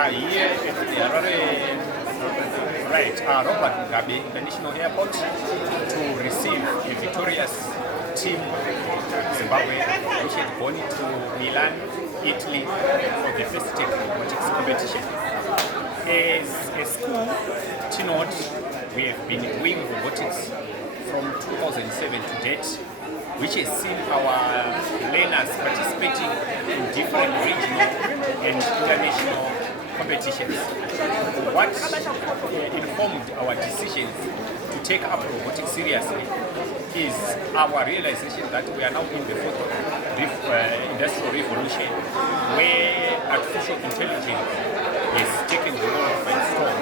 are here at the Harare Robert Mugabe International Airport to receive a victorious team Zimbabwe, which had gone to Milan, Italy for the first tech robotics competition. As a school, Tynwald, we have been doing robotics from 2007 to date, which has seen our learners participating in different regional and international competitions. What informed our decisions to take up robotics seriously is our realization that we are now in the fourth industrial revolution, where artificial intelligence has taken the role of Milestone,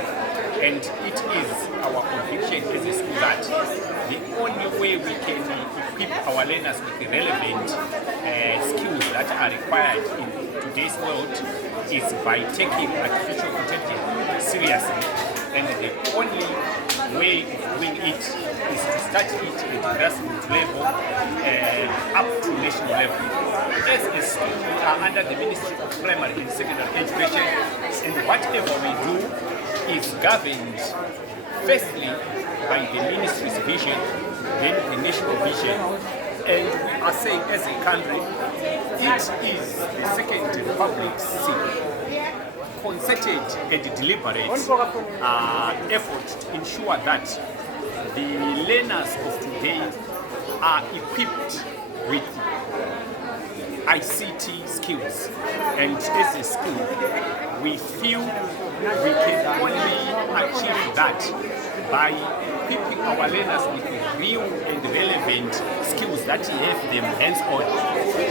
and it is our conviction as a school that the only way we can equip our learners with the relevant skills that are required in today's world is by taking artificial intelligence seriously, and the only way of doing it is to start it at grassroots level up to national level. As a school, we are under the Ministry of Primary and Secondary Education, and whatever we do is governed firstly by the ministry's vision, then the national vision, and we are saying as a country, it is the second republic's concerted and deliberate effort to ensure that the learners of today are equipped with ICT skills, and as a school we feel we can only achieve that by equipping our learners with real and relevant skills that have them hands-on.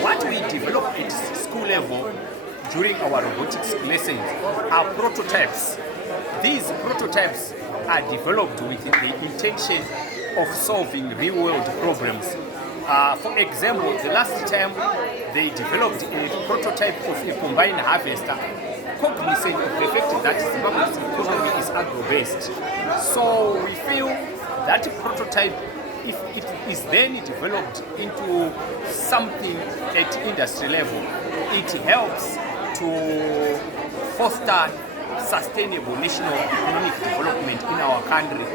What we develop at school level during our robotics lessons are prototypes. These prototypes are developed with the intention of solving real-world problems. For example, the last time they developed a prototype of a combined harvester, cognizant of the fact that Zimbabwe's economy is agro-based. So we feel that prototype, if it is then developed into something at industry level, it helps to foster sustainable national economic development in our country.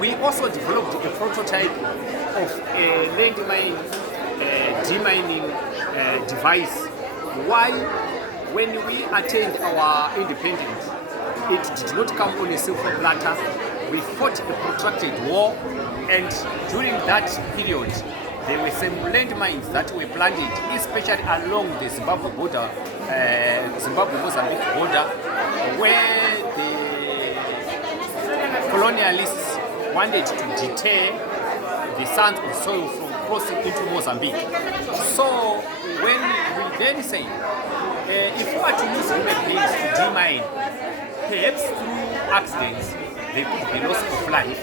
We also developed a prototype of a landmine demining device. Why? When we attained our independence, it did not come on a silver platter. We fought a protracted war, and during that period, there were some landmines that were planted, especially along the Zimbabwe border, Zimbabwe-Mozambique border, where the colonialists wanted to deter the sons of soil from crossing into Mozambique. So when we then say, if we were to use human beings to demine, perhaps through accidents, there could be loss of life.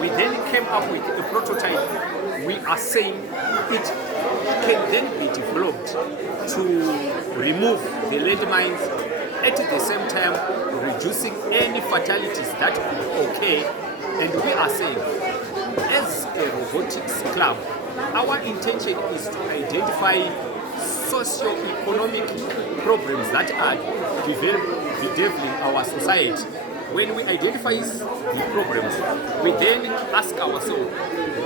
We then came up with a prototype. We are saying it can then be developed to remove the landmines, at the same time reducing any fatalities that could occur. And we are saying, as a robotics club, our intention is to identify socio-economic problems that are bedeviling our society. When we identify the problems, we then ask ourselves,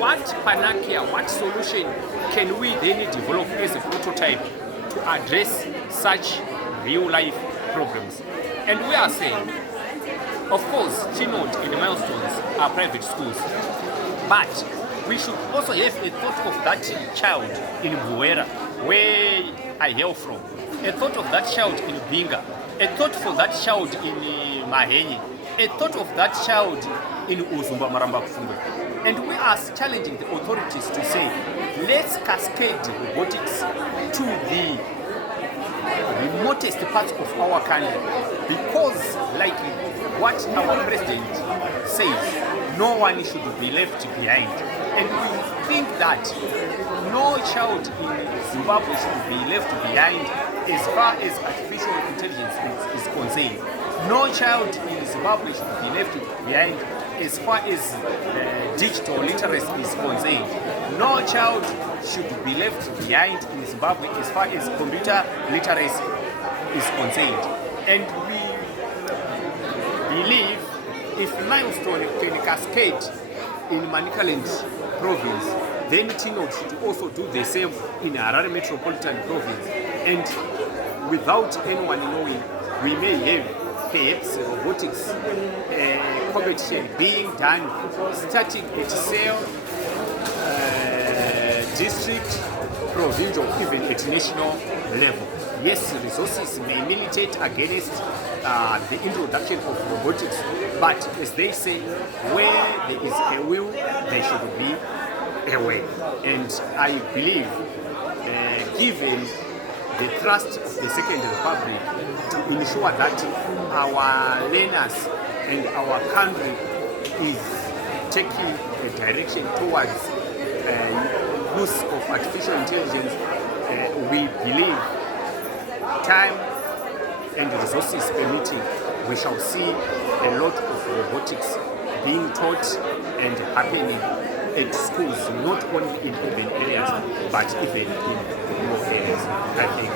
what panacea, what solution can we then develop as a prototype to address such real-life problems? And we are saying, of course, Tynwald and Milestones are private schools, but we should also have a thought of that child in Buera, where I hail from, a thought of that child in Binga, a thought for that child in Mahenyi, a thought of that child in Uzumba Maramba Kufungwe. And we are challenging the authorities to say, let's cascade robotics to the remotest parts of our country, because like what our president says, no one should be left behind. And we think that no child in Zimbabwe should be left behind as far as artificial intelligence is concerned. No child in Zimbabwe should be left behind as far as digital literacy is concerned. No child should be left behind in Zimbabwe as far as computer literacy is concerned. And we believe if Milestone can cascade in Manicaland province, then Tynwald should also do the same in Harare Metropolitan Province. And without anyone knowing, we may have perhaps robotics competition being done starting at cell, district, provincial, even at national level. Yes, resources may militate against the introduction of robotics, but as they say, where there is a will, there should be a way. And I believe, given the thrust of the Second Republic to ensure that our learners and our country is taking a direction towards use of artificial intelligence, we believe time and resources permitting, we shall see a lot of robotics being taught and happening at schools, not only in urban areas, but even in rural areas. I think